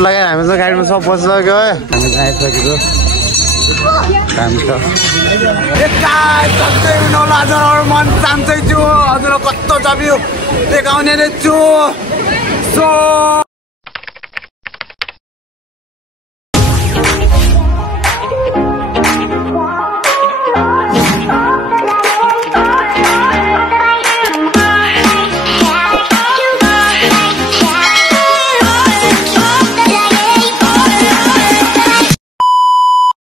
लगाएर हामी चाहिँ गाडीमा सब बसिसक्यो है हामी आइसकेको काम छ मन चाहन्छै छु हजुर कस्तो छ भ्यू देखाउने नै छु so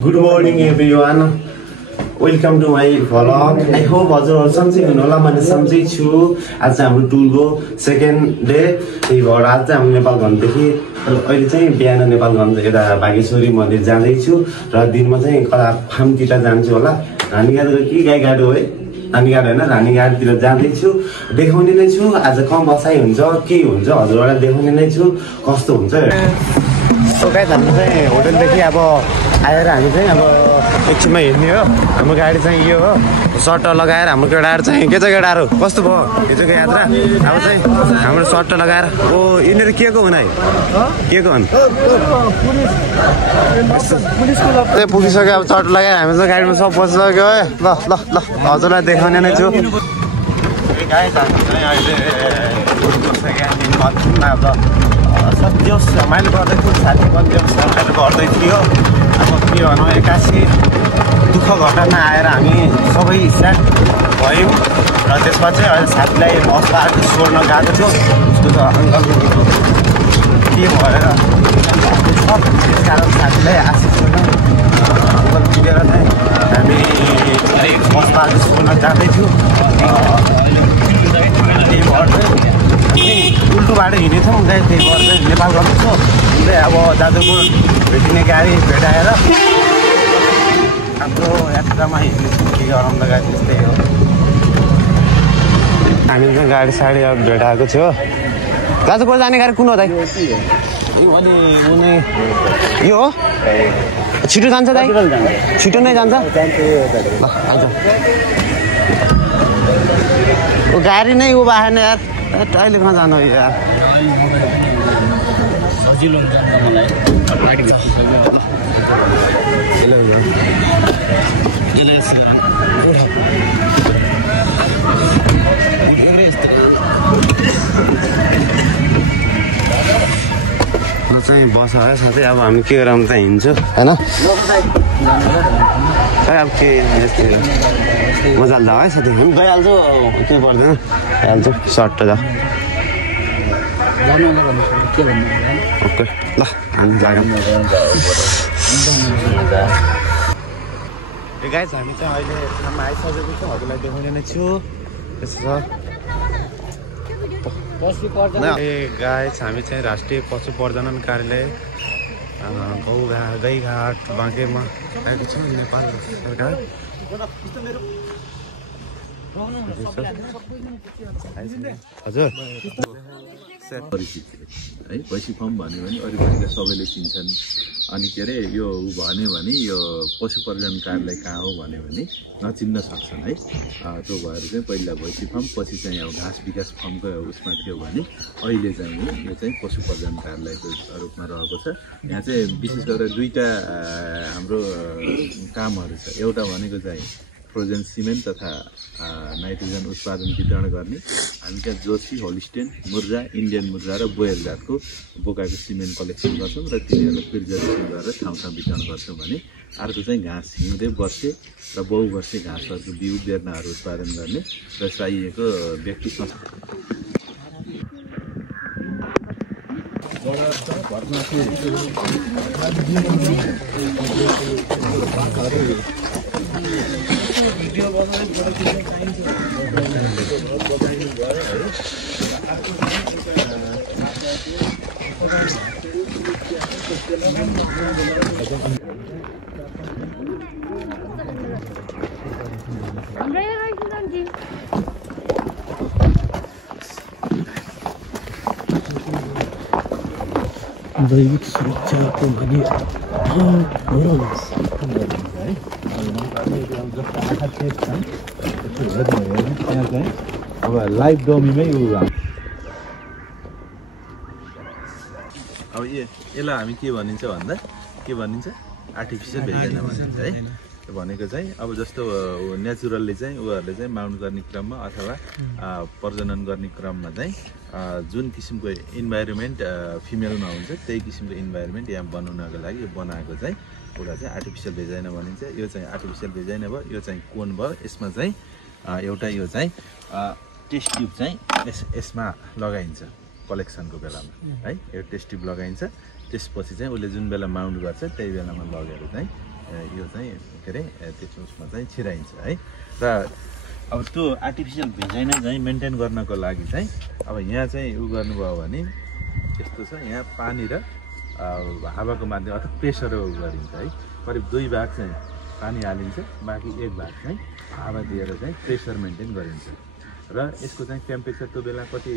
Good morning everyone. Welcome to my vlog. I hope हजुरहरु सन्चै हुनुहुन्छ होला। म सन्चै छु। आज हाम्रो टुरको सेकेन्ड डे। त्यही भएर आज चाहिँ हामी नेपालगञ्जदेखि अहिले चाहिँ बिहान नेपालगञ्ज एउटा बागेश्वरी मन्दिर जाँदै छु र दिनमा चाहिँ कला फार्मतिर जान्छु होला। रानीघाटको के गाईघाट हो है? रानीघाट हैन, रानीघाटतिर जाँदै छु। देखाउने नै छु आज कम बसाइ हुन्छ के हुन्छ हजुरहरुलाई देखाउने नै छु कस्तो हुन्छ। सो गाइस हामी चाहिँ होटलदेखि अब आएर हामी चाहिँ अब एकछिनमा हिँड्ने हो। हाम्रो गाडी चाहिँ यो हो सर्ट लगाएर हाम्रो केटाहरू चाहिँ के चाहिँ केटाहरू कस्तो भयो हिजोको यात्रा। अब चाहिँ हाम्रो सर्ट लगाएर ओ यिनीहरू के को हुन् है के को हुन् पुगिसक्यो। अब सर्ट लगाएर हामी चाहिँ गाडीमा सब बसिसक्यो है। ल ल ल हजुरलाई देखाउने नै छु। जोस् रमाइलो गर्दै थियो साथी पनि जोस् रमाइलो गर्दै थियो। अब के भनौँ एक्कासी दुःख घटना आएर हामी सबै स्याड भयौँ र त्यसमा चाहिँ अहिले साथीलाई हस्पिटल छोड्न गएको थियो। उसको त अङ्कलको के भएर त्यस कारण साथीलाई आशिष छोड्न अङ्कल पुगेर चाहिँ हामी हस्पिटल छोड्न जाँदैथ्यौँ। त्यही भएर उल्टो बाटो हिँडेछौँ त्यही भएर चाहिँ नेपाल गर्दैछु। अब जाजरपुर भेटिने गाडी भेटाएर हाम्रो यात्रामा हिँड्नेछौँ। के गरौँ त गाडी त्यस्तै हो। हामी चाहिँ गाडी साडी अब भेटाएको थियो। जाजरपुर जाने गाडी कुन हो दाइ? यो हो छिटो जान्छ दाइ? छिटो नै जान्छ। ल आइज ओ गाडी नै उ बाहेन यार अहिले कहाँ जानु यार सजिलो हुन्छ मलाई चाहिँ बस है साथै। अब हामी के गरौँ त हिँड्छु होइन खै अब के यस्तै मजा हाल्दा है साथी। हामी गइहाल्छौँ के पर्दैन गइहाल्छु सर्ट त ओके ल हामी जागौँ। गाइस हामी चाहिँ अहिले ठाउँमा आइसकेको छौँ। हजुरलाई देखाउने नै छु। त्यसो गाइस हामी चाहिँ राष्ट्रिय पशु प्रजनन कार्यालय गाईघाट बाँकेमा आएको छौँ नेपाल सरकार। हजुर परिचित है भैँसी फार्म भन्यो भने अरूभरिका सबैले चिन्छन्। अनि के अरे यो भन्यो भने यो पशु प्रजनन कार्यालय कहाँ हो भन्यो भने नचिन्न सक्छन् है। त्यो भएर चाहिँ पहिला भैँसी फार्म पछि चाहिँ अब घाँस विकास फार्मको उसमा थियो भने अहिले चाहिँ यो चाहिँ पशु प्रजनन कार्यालयको रूपमा रहेको छ। यहाँ चाहिँ विशेष गरेर दुईवटा हाम्रो कामहरू छ। एउटा भनेको चाहिँ फ्रोजन सिमेन्ट तथा नाइट्रोजन उत्पादन वितरण गर्ने। हामी त्यहाँ जोशी, होलिस्टेन, मुर्जा, इन्डियन मुर्जा र बोयर जातको बोकाको सिमेन्ट कलेक्सन गर्छौँ र तिनीहरूलाई प्रिजर्भेसन गरेर ठाउँ ठाउँ वितरण गर्छौँ भने अर्को चाहिँ घाँस हिउँदे वर्षे र बहुवर्षे घाँसहरूको बिउ बेर्नाहरू उत्पादन गर्ने र चाहिएको व्यक्ति दैविक सुरक्षाको पनि अब लाइभ डमीमै उ अब अब यसलाई हामी के भनिन्छ भन्दा आर्टिफिसियल भेजाइना भनिन्छ है। भनेको चाहिँ अब जस्तो नेचुरलले चाहिँ उहरूले चाहिँ माउन्ट गर्ने क्रममा अथवा प्रजनन गर्ने क्रममा चाहिँ जुन किसिमको इन्भाइरोमेन्ट फिमेलमा हुन्छ त्यही किसिमको इन्भाइरोमेन्ट यहाँ बनाउनको लागि यो बनाएको चाहिँ एउटा चाहिँ आर्टिफिसियल भेजाइना भनिन्छ। यो चाहिँ आर्टिफिसियल भेजाइना भयो, यो चाहिँ कोन भयो। यसमा चाहिँ एउटा यो चाहिँ टेस्ट ट्युब चाहिँ यसमा लगाइन्छ कलेक्सनको बेलामा है। यो टेस्ट ट्युब लगाइन्छ, त्यसपछि चाहिँ उसले जुन बेला माउन्ट गर्छ त्यही बेलामा लगेर चाहिँ यो चाहिँ के अरे त्यसमा चाहिँ छिराइन्छ है। र अब त्यो आर्टिफिसियल भेजाइना चाहिँ मेन्टेन गर्नको लागि चाहिँ अब यहाँ चाहिँ उ गर्नुभयो भने यस्तो छ, यहाँ पानी र हावाको माध्यम अथवा प्रेसर गरिन्छ है। करिब 2 भाग चाहिँ पानी हालिन्छ, बाँकी 1 भाग चाहिँ हावा दिएर चाहिँ प्रेसर मेन्टेन गरिन्छ। र यसको चाहिँ टेम्परेचर त्यो बेला कति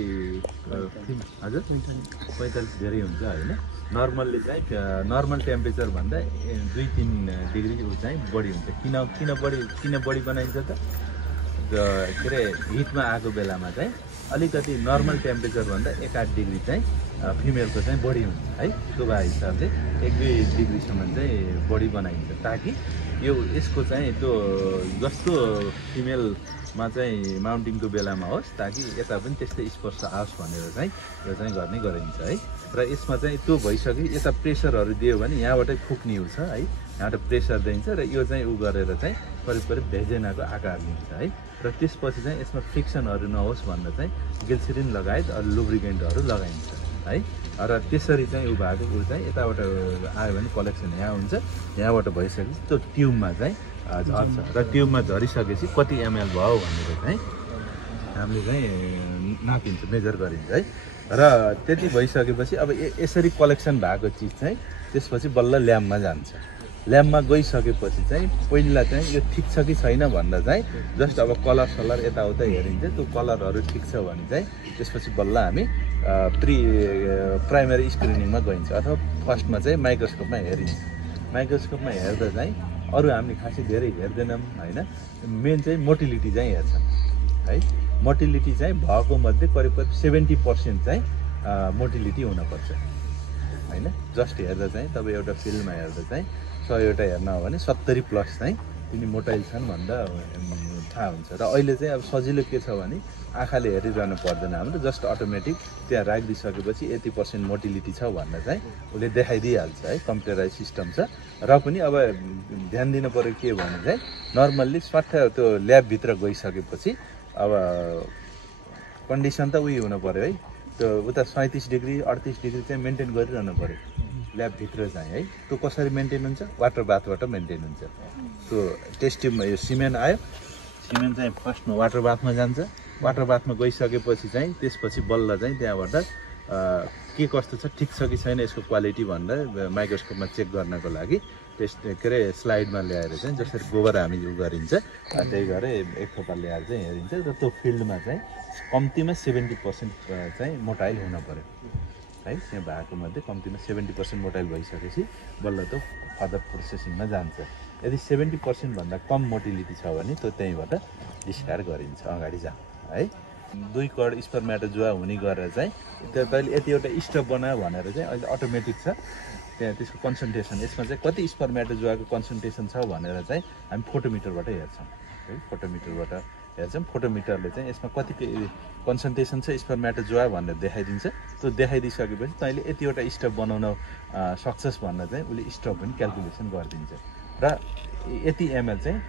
हजुर 45 धेरै हुन्छ होइन। नर्मल्ली चाहिँ नर्मल टेम्परेचर भन्दा 2-3 डिग्री चाहिँ बढी हुन्छ। किन बढी बनाइन्छ त के अरे हिटमा आएको बेलामा चाहिँ अलिकति नर्मल टेम्परेचर भन्दा 1-8 डिग्री चाहिँ फिमेलको चाहिँ बढी हुन्छ है। त्यो भए हिसाबले 1-2 डिग्रीसम्म चाहिँ बढी बनाइन्छ ताकि यो यसको चाहिँ त्यो जस्तो फिमेलमा चाहिँ माउन्टिङको बेलामा होस् ताकि यता पनि त्यस्तै स्पर्श आओस् भनेर चाहिँ यो चाहिँ गर्ने गरिन्छ है। र यसमा चाहिँ त्यो भइसक्यो, यता प्रेसरहरू दियो भने यहाँबाटै फुक्ने हुन्छ है, यहाँबाट प्रेसर दिन्छ र यो चाहिँ उ गरेर चाहिँ करिब भेजेनाको आकार दिन्छ है। र त्यसपछि चाहिँ यसमा फ्रिक्सनहरू नहोस् भनेर चाहिँ ग्लिसरिन लगायत अरू लुब्रिकेन्टहरू लगाइन्छ है। र त्यसरी चाहिँ उ भएको उ चाहिँ यताबाट आयो भने कलेक्सन यहाँ हुन्छ, यहाँबाट भइसकेपछि त्यो ट्युबमा चाहिँ झर्छ। र ट्युबमा झरिसकेपछि कति एमएल भयो भनेर चाहिँ हामीले चाहिँ नापिन्छ, मेजर गरिन्छ है। र त्यति भइसकेपछि अब यसरी कलेक्सन भएको चिज चाहिँ त्यसपछि बल्ल ल्याबमा जान्छ। ल्याबमा गइसकेपछि चाहिँ पहिला चाहिँ यो ठिक छ कि छैन भन्दा चाहिँ जस्ट अब कलर सलर यताउता हेरिन्छ। त्यो कलरहरू ठिक छ भने चाहिँ त्यसपछि बल्ल हामी प्राइमेरी स्क्रिनिङमा गइन्छ अथवा फर्स्टमा चाहिँ माइक्रोस्कोपमा हेरिन्छ। माइक्रोस्कोपमा हेर्दा चाहिँ अरू हामीले खासै धेरै हेर्दैनौँ होइन, मेन चाहिँ मोटिलिटी चाहिँ हेर्छौँ है। मोटिलिटी चाहिँ भएको मध्ये करिब 70% चाहिँ मोटिलिटी हुनुपर्छ होइन। जस्ट हेर्दा चाहिँ तपाईँ एउटा फिल्डमा हेर्दा चाहिँ 100वटा हेर्न हो भने 70+ चाहिँ तिनी मोटाइल छन् भन्दा थाहा हुन्छ। र अहिले चाहिँ अब सजिलो के छ भने आँखाले हेरिरहनु पर्दैन, हाम्रो जस्ट अटोमेटिक त्यहाँ राखिदिइसकेपछि 80% मोटिलिटी छ भनेर चाहिँ उसले देखाइदिइहाल्छ है। कम्प्युटराइज सिस्टम छ। र पनि अब ध्यान दिनु पऱ्यो के भने चाहिँ नर्मल्ली स्वाट त्यो ल्याबभित्र गइसकेपछि अब कन्डिसन त उयो हुनु पऱ्यो है, त्यो उता 37 डिग्री 38 डिग्री चाहिँ मेन्टेन गरिरहनु पऱ्यो ल्याबभित्र चाहिँ है। त्यो कसरी मेन्टेन हुन्छ? वाटर बाथबाट मेन्टेन हुन्छ। त्यो टेस्ट ट्युबमा यो सिमेन्ट आयो, सिमेन्ट चाहिँ फर्स्टमा वाटर बाथमा जान्छ। वाटर बाथमा गइसकेपछि चाहिँ त्यसपछि बल्ल चाहिँ त्यहाँबाट के कस्तो छ, ठिक छ कि छैन यसको क्वालिटी भनेर माइक्रोस्कोपमा चेक गर्नको लागि टेस्ट के अरे स्लाइडमा ल्याएर चाहिँ जसरी गोबर हामी उ गरिन्छ त्यही गरेर एक थोपा ल्याएर चाहिँ हेरिन्छ। र त्यो फिल्डमा चाहिँ कम्तीमा 70% चाहिँ मोटाइल हुनु पऱ्यो है। त्यहाँ भएको मध्ये कम्तीमा 70% मोटाइल भइसकेपछि बल्ल त्यो फर्दर प्रोसेसिङमा जान्छ। यदि 70% भन्दा कम मोटिलिटी छ भने त्यो त्यहीँबाट डिस्कार्ड गरिन्छ, अगाडि जान्छ है। 2 करोड स्पर्मेटोजोआ हुने गरेर चाहिँ तैँले यतिवटा स्टप बनायो भनेर चाहिँ अहिले अटोमेटिक छ त्यहाँ त्यसको कन्सन्ट्रेसन, यसमा चाहिँ कति स्पर्मेटोजोआको कन्सन्ट्रेसन छ भनेर चाहिँ हामी फोटोमिटरबाट हेर्छौँ है। फोटोमिटरबाट हेर्छौँ, फोटोमिटरले चाहिँ यसमा कति कन्सन्ट्रेसन छ स्पर्मेटोजोआ भनेर देखाइदिन्छ। त्यो देखाइदिइसकेपछि तैँले यतिवटा स्टप बनाउन सक्छस् भनेर चाहिँ उसले स्टप पनि क्यालकुलेसन गरिदिन्छ। र यति एमएल चाहिँ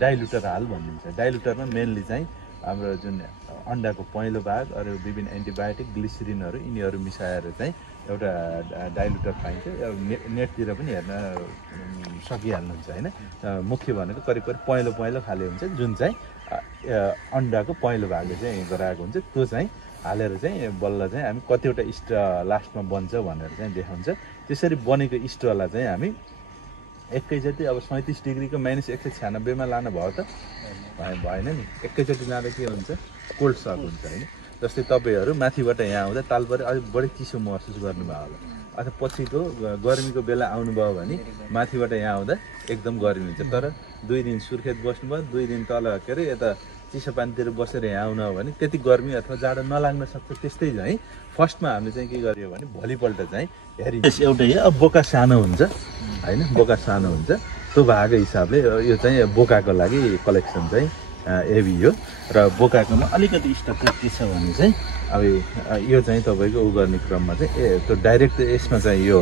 डाइल्युटर हाल भनिदिन्छ। डाइल्युटरमा मेनली चाहिँ हाम्रो जुन अन्डाको पहेँलो भाग अरू विभिन्न एन्टिबायोटिक ग्लिसरिनहरू यिनीहरू मिसाएर चाहिँ एउटा डाइल्युटर पाइन्छ। नेटतिर पनि हेर्न सकिहाल्नुहुन्छ होइन। मुख्य भनेको करिब पहेँलो खाले हुन्छ जुन चाहिँ अन्डाको पहेँलो भागले चाहिँ गराएको हुन्छ। त्यो चाहिँ हालेर चाहिँ बल्ल चाहिँ हामी कतिवटा स्ट्र लास्टमा बन्छ भनेर चाहिँ देखाउँछ। त्यसरी बनेको स्ट्रलाई चाहिँ हामी एकैचोटि अब 37 डिग्रीको -196मा लानु भयो त भएन नि। एकैचोटि लाँदा के हुन्छ, कोल्ड सक हुन्छ होइन। जस्तै तपाईँहरू माथिबाट यहाँ आउँदा तालपरे अलिक बढी चिसो महसुस गर्नुभयो होला, अथवा पछिको गर्मीको बेला आउनुभयो भने माथिबाट यहाँ आउँदा एकदम गर्मी हुन्छ। तर 2 दिन सुर्खेत बस्नुभयो, 2 दिन तल के अरे यता चिसो पानीतिर बसेर यहाँ आउनु हो भने त्यति गर्मी अथवा जाडो नलाग्न सक्छ। त्यस्तै चाहिँ फर्स्टमा हामीले चाहिँ के गरियो भने भोलिपल्ट चाहिँ हेरि एउटै अब बोका सानो हुन्छ होइन, बोका सानो हुन्छ, त्यो भएको हिसाबले यो चाहिँ बोकाको लागि कलेक्सन चाहिँ हेभी हो। र बोकाकोमा अलिकति स्ट्रक्चर के छ भने चाहिँ अब यो चाहिँ तपाईँको उ गर्ने क्रममा चाहिँ त्यो डाइरेक्ट यसमा चाहिँ यो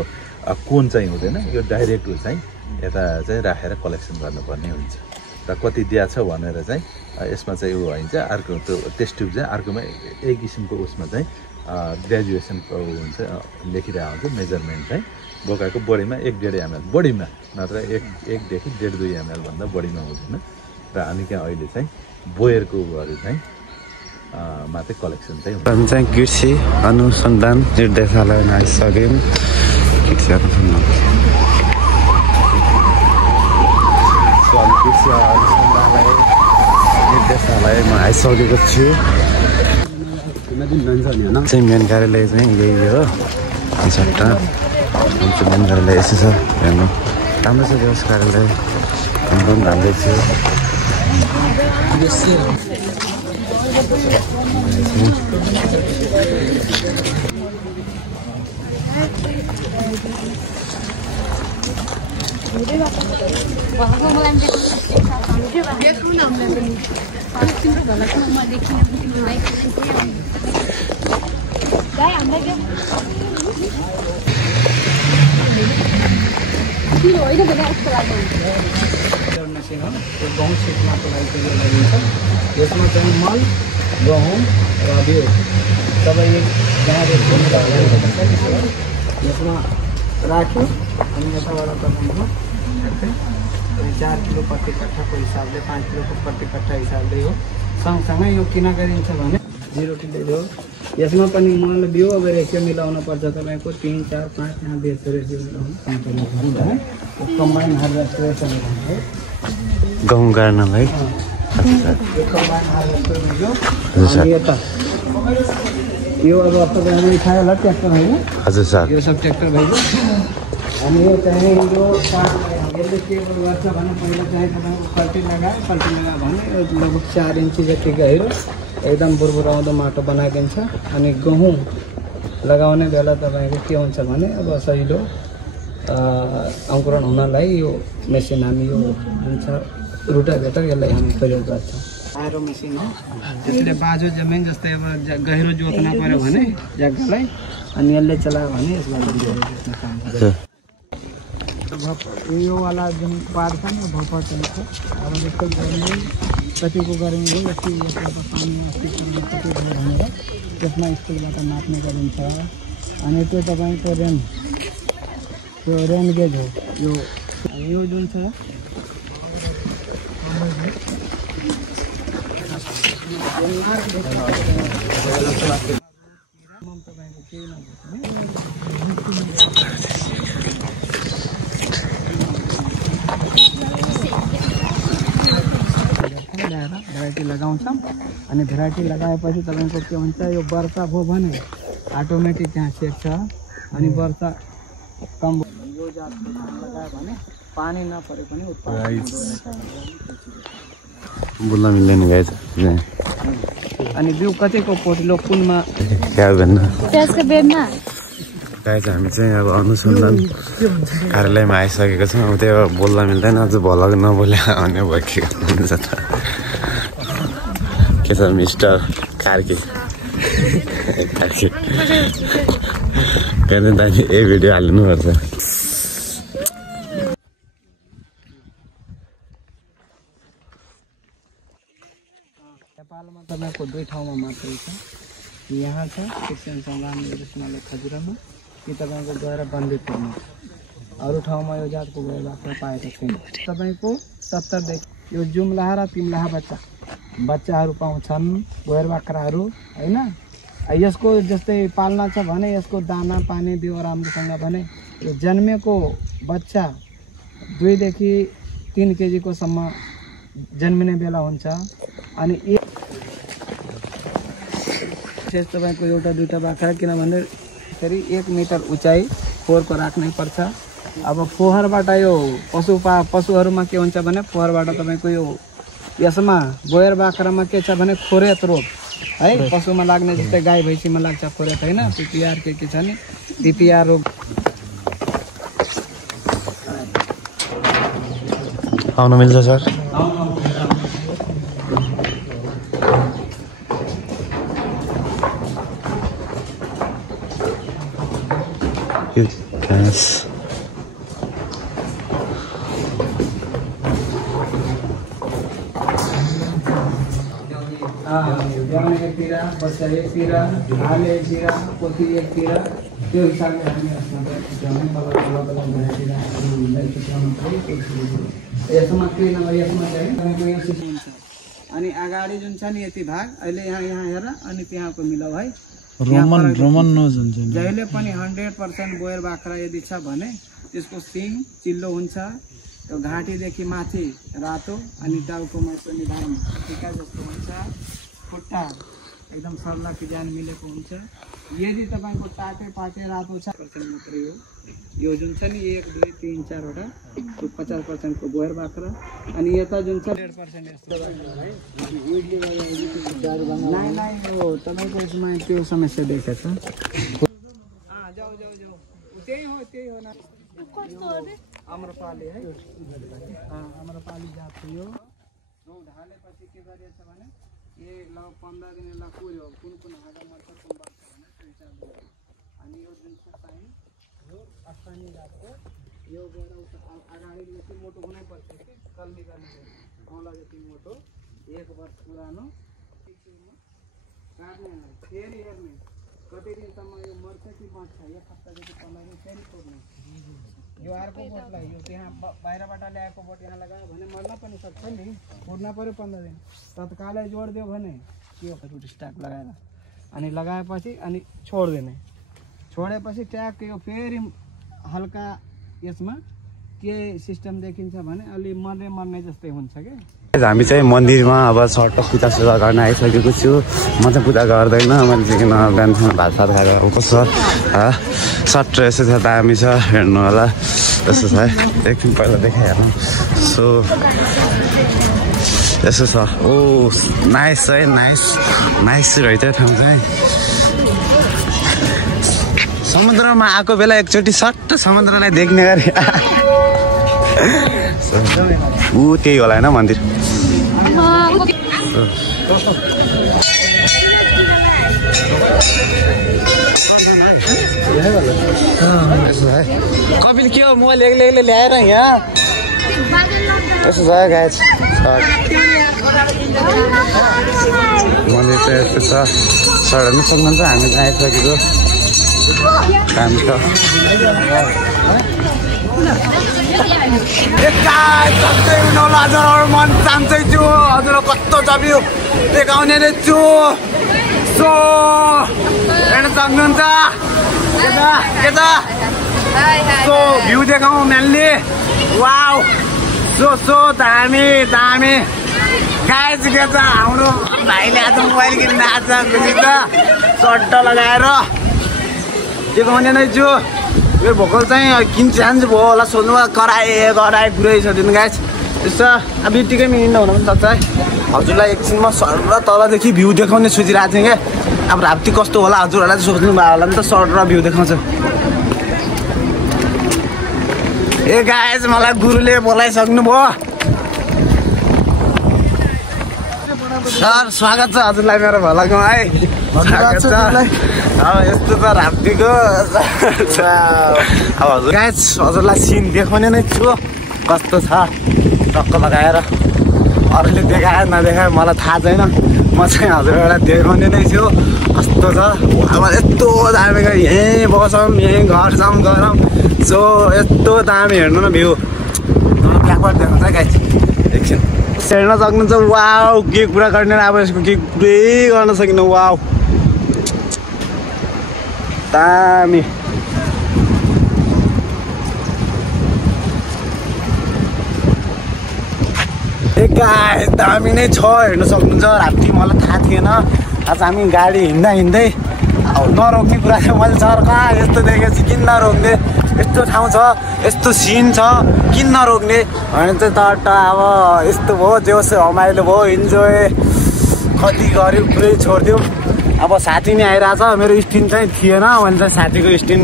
कोन चाहिँ हुँदैन, यो डाइरेक्ट चाहिँ यता चाहिँ राखेर कलेक्सन गर्नुपर्ने हुन्छ। र कति दिया छ भनेर चाहिँ यसमा चाहिँ उ हुन्छ, अर्को त्यो टेस्ट ट्युब चाहिँ अर्कोमा एक किसिमको उसमा चाहिँ ग्रेजुएसनको हुन्छ लेखिरहेको हुन्छ मेजरमेन्ट चाहिँ बोकाको बढीमा 1.5 ml बढीमा, नत्र 1 देखि 1.5-2 ml भन्दा बढीमा हुँदैन। र हामी त्यहाँ अहिले चाहिँ बोयरको उहरू चाहिँ मात्रै कलेक्सन चाहिँ हुन्छ। हामी चाहिँ कृषि अनुसन्धान निर्देशालयमा आइसक्यौँ। कृषि अनुसन्धान निर्देशालयमा आइसकेको छु। चाहिँ मेन कार्यालय चाहिँ यही हो कन्सेप्टमा। मेन कार्यालय यसो छ हेर्नु, राम्रो छ यस कार्यालय, हाम्रो पनि राम्रै थियो। गहुँ क्षेत्रको लागि लगाइन्छ। यसमा चाहिँ मल, गहुँ र बिउ सबै यसमा राख्यो अनि यताबाट तपाईँको 4 किलो प्रति कट्ठाको हिसाबले 5 किलो प्रति कट्ठा हिसाबले हो। सँगसँगै यो किन गरिन्छ भने 0 किलो हो। यसमा पनि मल बिउ अब रेसियो मिलाउनु पर्छ तपाईँको 3, 4, 5 यहाँ बेच्छ रेसियो मिलाउनु है। कम्बाइन हार्भेस्टर हो गहुँ गाड्नलाई। यो अब तपाईँले खायो होला ट्र्याक्टर होइन? हजुर सर, यो सब ट्र्याक्टर भइगयो। अनि यो चाहिँ यो यसले के गर्छ भने पहिला चाहिँ तपाईँको कल्टी लगायो भने यो लगभग 4 इन्ची जति गहिरो एकदम बुरबुराउँदो माटो बनाइदिन्छ। अनि गहुँ लगाउने बेला तपाईँको के हुन्छ भने अब सजिलो अङ्कुरण हुनलाई यो मेसिन हामी यो हुन्छ रुटाभेटर यसलाई हामी प्रयोग गर्छौँ। आइरो मेसिन हो, यसले बाजु जमिन जस्तै अब गहिरो जोत्न पऱ्यो भने जग्गालाई अनि यसले चलायो भने यसबाट जोत्न काम गर्छ। यो वाला जुन पार्ट छ नि भर्खर चाहिन्छ। अब जस्तो गर्मी कतिको गर्मी हो जति पानी कति भनेर त्यसमा स्कुलबाट नाप्ने गरिन्छ। अनि त्यो तपाईँको त्यो रेन गेज हो। यो जुन छ भेराइटी लगाउँछौँ। अनि भेराइटी लगाएपछि तपाईँको के हुन्छ यो वर्षा भयो भने अटोमेटिक त्यहाँ सेट छ। अनि वर्षा कम यो जातको धान लगायो भने पानी नपरे पनि उत्पादन बोल्न मिल्दैन गाइज। अनि बिउ कतिको पोटलो कुनमा क्या भन्नु त्यसको बेडमा गाइज हामी चाहिँ अब अनुसन्धान कार्यालयमा आइसकेको छौँ। अब त्यो बोल्न मिल्दैन, अझ भलग नबोले अन्य भइसकेको हुन्छ त। के छ मिस्टर कार्के कार्के के दामी यही भिडियो हाल्नुपर्छ। नेपालमा तपाईँको 2 ठाउँमा मात्रै छ। यहाँ छ कृषि अनुसन्धान निर्देशनालय खजुरामा, कि तपाईँको गएर बन्दीपुरमा छ। अरू ठाउँमा यो जातको गएर बाख्रा पाएको छैन। तपाईँको 70 देखि यो जुम्लाहा र तिम्लाहा बच्चाहरू पाउँछन् गएर बाख्राहरू होइन। यसको जस्तै पाल्न छ भने यसको दाना पानी दियो राम्रोसँग भने यो जन्मेको बच्चा 2 देखि 3 केजीको सम्म जन्मिने बेला हुन्छ। अनि विशेष तपाईँको एउटा 2टा बाख्रा किनभने फेरि 1 मिटर उचाइ फोहोरको राख्नै पर्छ। अब फोहोरबाट यो पशुहरूमा के हुन्छ भने फोहोरबाट तपाईँको यो यसमा बोयर बाख्रामा के छ भने खोरेत रोग है, पशुमा लाग्ने जस्तै गाई भैँसीमा लाग्छ खोरेत होइन, पिपिआर के छ नि पिपिआर रोग आउनु मिल्छ सर? ल्याउने एकतिर, बच्चा एकतिर, हाले एकतिर, पोथी एकतिर, त्यो हिसाबले हामी यसमा केही नभए यसमा चाहिँ तपाईँको यो सिस्टम हुन्छ। अनि अगाडि जुन छ नि यति भाग अहिले यहाँ हेर अनि त्यहाँको मिलाऊ है, रोमन नोज हुन्छ नि। जहिले पनि 100% बोयर बाख्रा यदि छ भने त्यसको सिङ चिल्लो हुन्छ, त्यो घाँटीदेखि माथि रातो अनि टाउकोमा यसो निधारमा टिका जस्तो हुन्छ, खुट्टा एकदम सर्ला किजान मिलेको हुन्छ। यदि तपाईँको टाटे पाटे रातो छ पर्सेन्ट मात्रै हो, यो जुन छ नि 1 2 3 4 वटा 50% को बोयर बाख्रा। अनि यता जुन छ 100% यस्तो है, नाइ हो तपाईँको यसमा त्यो समस्या देखेछ। जाऊ त्यही हो न आम्रपाली है, आम्रपाली जात हो यो। ढालेपछि के गरिएछ भने ये ल 15 दिन यसलाई कुर्यो, कुन हाँगा मर्छ कुन बाख्छ भने 3-4 दिन। अनि यो जुन छ चाहिँ यो अस्तानी जातको यो गएर अगाडि जति मोटो हुनैपर्छ कि कल्मी गर्ने औँला जति मोटो 1 वर्ष पुरानो काट्ने फेरि हेर्ने कति दिनसम्म यो मर्छ कि बच्छ, 1 हप्ता जति 15 दिन फेरि छोड्ने। यो अर्को बोटलाई यो त्यहाँ बाहिरबाट ल्याएको बोट यहाँ लगायो भने मर्न पनि सक्छ नि, छोड्न पऱ्यो 15 दिन। तत्कालै जोडिदियो भने त्यो रुट स्टाक लगाएर अनि लगाएपछि अनि छोडिदिने, छोडेपछि ट्याक यो फेरि हल्का यसमा के सिस्टम देखिन्छ भने अलि मर्ने जस्तै हुन्छ क्या। हामी चाहिँ मन्दिरमा अब सर्ट पूजासुजा गर्न आइसकेको छु। म चाहिँ पूजा गर्दैन, मैले चाहिँ किन बिहानसम्म भात सात खाएर कस्तो छ सर्ट यसो छ दामी छ हेर्नु होला। यस्तो छ है, एकछिन पहिला देखाइहालौँ। सो यसो छ, ओ नाइस है, नाइस रहेछ ठाउँ चाहिँ। समुद्रमा आएको बेला एकचोटि सट्ट समुद्रलाई देख्ने गरी ऊ त्यही होला होइन मन्दिर। कपिल के हो मोबाइल एक्लै ल्याएर यहाँ यसो छ गाइस, मन्दिर चाहिँ यस्तो छ। सर हेर्नु सक्नुहुन्छ हामी चाहिँ आइसकेको काम छ। हजुर मन चाहन्छै छु, हजुर कस्तो छ भ्यू देखाउने नै छु। सो हेर्न सक्नुहुन्छ के छ सो भ्यू देखाउँ मेनली। वाउ सो दामी गाइस के छ हाम्रो भाइले आज मोबाइल किन्न आएको छ बुझिन्छ, सट्ट लगाएर देखाउने नै छु। यो भोकल चाहिँ किन चान्स भयो होला सोध्नु, कराए पुरै छ दिनु गाइस। यस्तो अब बित्तिकै मिनिन्ड हुनु पनि सक्छ है। हजुरलाई एकछिनमा सर र तलदेखि भ्यू देखाउने सोचिरहेको थिएँ क्या। अब राप्ती कस्तो होला हजुरहरूलाई चाहिँ सोच्नु भयो होला नि त, सर र भ्यू देखाउँछु। ए गाइस मलाई गुरुले बोलाइसक्नु भयो। सर स्वागत छ हजुरलाई मेरो भलाकोमा है। स्वागत छ। अब यस्तो त राप्तीको अब हजुर गाइस हजुरलाई सिन देखाउने नै छु कस्तो छ टक्क लगाएर। अरूले देखायो नदेखायो मलाई थाहा छैन, म चाहिँ हजुरहरूलाई देखाउने नै छु कस्तो छ। अब यस्तो दामी यहीँ बसौँ यहीँ घर जाउँ गरौँ। सो यस्तो दामी हेर्नु न भ्यू, ब्याकवर्ड देखाउँछ गाइस एकछिन हेर्न सक्नुहुन्छ। वाउ के कुरा गर्ने अब यसको के पुरै गर्न सकिनँ। वाउ दामी गाइस दामी नै छ हेर्न सक्नुहुन्छ। राति मलाई थाहा थिएन, आज हामी गाडी हिँड्दै नरोक्ने कुरा चाहिँ मैले सर कहाँ यस्तो देखेपछि किन नरोक्ने यस्तो ठाउँ छ, यस्तो सिन छ, किन नरोक्ने भने चाहिँ त अब यस्तो भयो, जोस रमाइलो भयो, इन्जोय कति गऱ्यो, पुरै छोडिदिउँ। अब साथी नै आइरहेछ, मेरो स्टिन चाहिँ थिएन, मैले चाहिँ साथीको स्टिन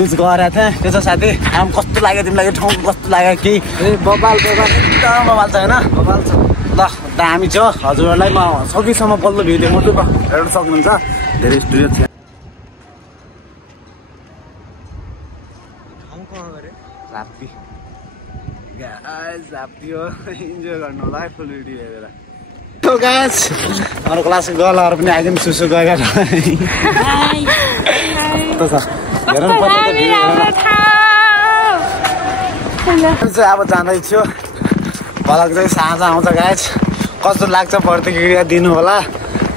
युज गरेको थिएँ। त्यो चाहिँ साथी आम कस्तो लाग्यो तिमीलाई, यो ठाउँ कस्तो लाग्यो कि बबाल एकदम बबाल छ होइन, बबाल छ ल दामी छ। हजुरहरूलाई म सकेसम्म पल्लो भिडियो मात्रै हेर्न सक्नुहुन्छ, धेरै स्टुडियो थियो। राप्ती राप्ती हो, इन्जोय गर्नु होला है फुल भिडियो हेरेर। तो गाइस हाम्रो क्लासको गर्लहरू पनि आइदिनु सुसु गएर कस्तो छ हेर्नु पर्छ त भिडियो चाहिँ अब जाँदैछु। भलक चाहिँ साँझ आउँछ गाइस, कस्तो लाग्छ प्रतिक्रिया दिनु होला।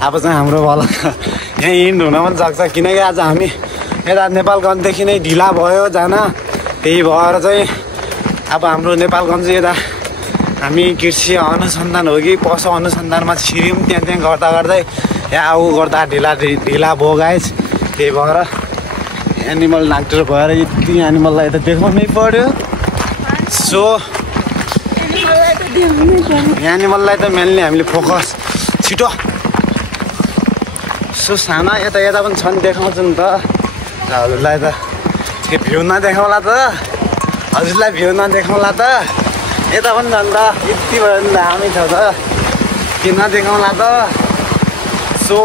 अब चाहिँ हाम्रो भलक यहीँ हिँड हुन पनि सक्छ, किनकि आज हामी यता नेपालगञ्जदेखि नै ढिला भयो जान। त्यही भएर चाहिँ अब हाम्रो नेपालगञ्ज यता हामी कृषि अनुसन्धान हो कि पशु अनुसन्धानमा छिर्यौँ, त्यहाँ गर्दा गर्दै यहाँ ऊ गर्दा ढिला भयो गाइस। त्यही भएर एनिमल डाक्टर भएर यति एनिमललाई त देखाउनै पर्यो। सो एनिमललाई त मेनली हामीले फोकस छिटो। सो साना यता पनि छन्, देखाउँछु नि त हजुरलाई। त के भ्यू नदेखाउँला त हजुरलाई, भ्यू नदेखाउँला त यता पनि झन् त यति भयो भने दामी छ त, के नदेखाउँला त। सो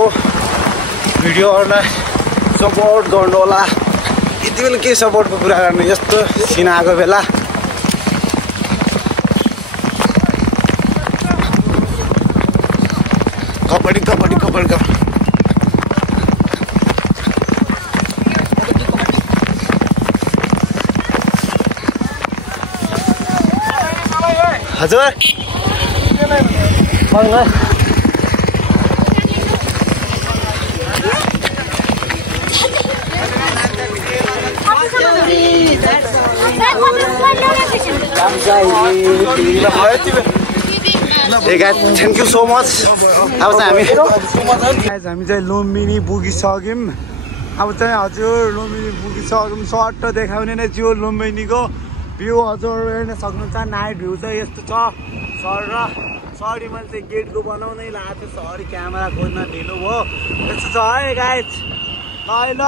भिडियोहरूलाई सपोर्ट गर्नु होला। यति बेला के सपोर्टको कुरा गर्नु, यस्तो सिन आएको बेला। कबड्डी कबड्डी कबड्डी हजुर थ्याङ्क यू सो मच। अब चाहिँ हामी चाहिँ लुम्बिनी पुगिसक्यौँ। अब चाहिँ हजुर लुम्बिनी पुगिसक्यौँ। सर्ट देखाउने नै थियो लुम्बिनीको भ्यू हजुर हेर्न सक्नुहुन्छ। नाइट भ्यू चाहिँ यस्तो छ सर र सरी मैले चाहिँ गेटको बनाउनै लागेको थियो, सरी क्यामेरा खोज्न ढिलो भयो। यस्तो छ है गाइस। ल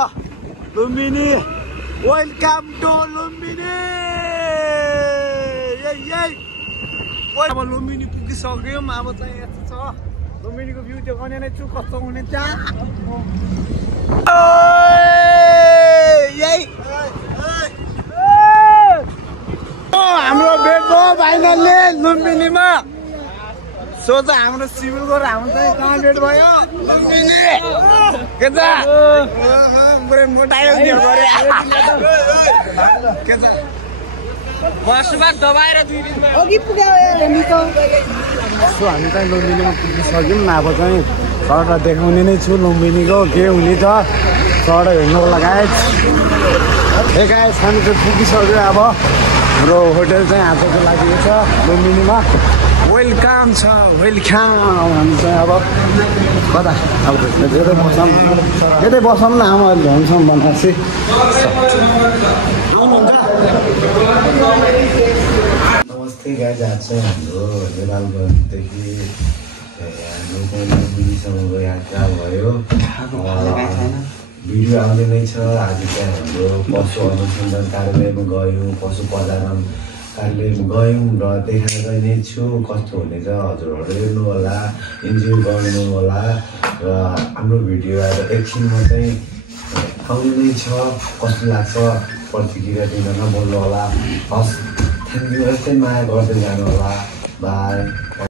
लुम्बिनी, वेलकम टु लुम्बिनी। अब लुम्बिनी पुगिसक्यौँ। अब चाहिँ यस्तो छ लुम्बिनीको भ्यू देखाउने नै छु कस्तो हुने त्यहाँ। हाम्रो बेड भयो फाइनल्ली लुम्बिनीमा। सोच हाम्रो सिभिलको हाम्रो चाहिँ कहाँ बेड भयो, लुम्बिनी। के छ पुरै मोटायो के गरे के छ बसमा दबाएर 2 दिनमा अघि पुग्यो हामी त। सो हामी चाहिँ लुम्बिनीमा पुगिसक्यौँ। अब चाहिँ सडक देखाउने नै छु लुम्बिनीको के हुने छ, सडक हेर्नुको लागि। हे गाइस हामी चाहिँ पुगिसक्यो। अब हाम्रो होटल चाहिँ आजको लागि छ लुम्बिनीमा। वेलकम छ, वेलकम। हामी चाहिँ अब कता अब यतै बसौँ न, आमाहरूले भन्छौँ भनेपछि नमस्ते गाइस। आज चाहिँ हाम्रो नेपालगञ्जदेखि हाम्रो लुम्बिनीसम्मको यात्रा भयो। भिडियो आउने नै छ। आज चाहिँ हाम्रो पशु अनुसन्धान कार्यालयमा गयौँ, पशु प्रजनन कार्यालयमा गयौँ र देखाएको नै छु कस्तो हुनेछ। हजुरहरू हेर्नु होला, इन्जोय गर्नु होला र हाम्रो भिडियो आज एकछिनमा चाहिँ आउने नै छ। कस्तो लाग्छ प्रतिक्रिया दिन नबोल्नु होला। हस्, थ्याङ्क यू। यस्तै माया गर्दै जानु होला। बाई।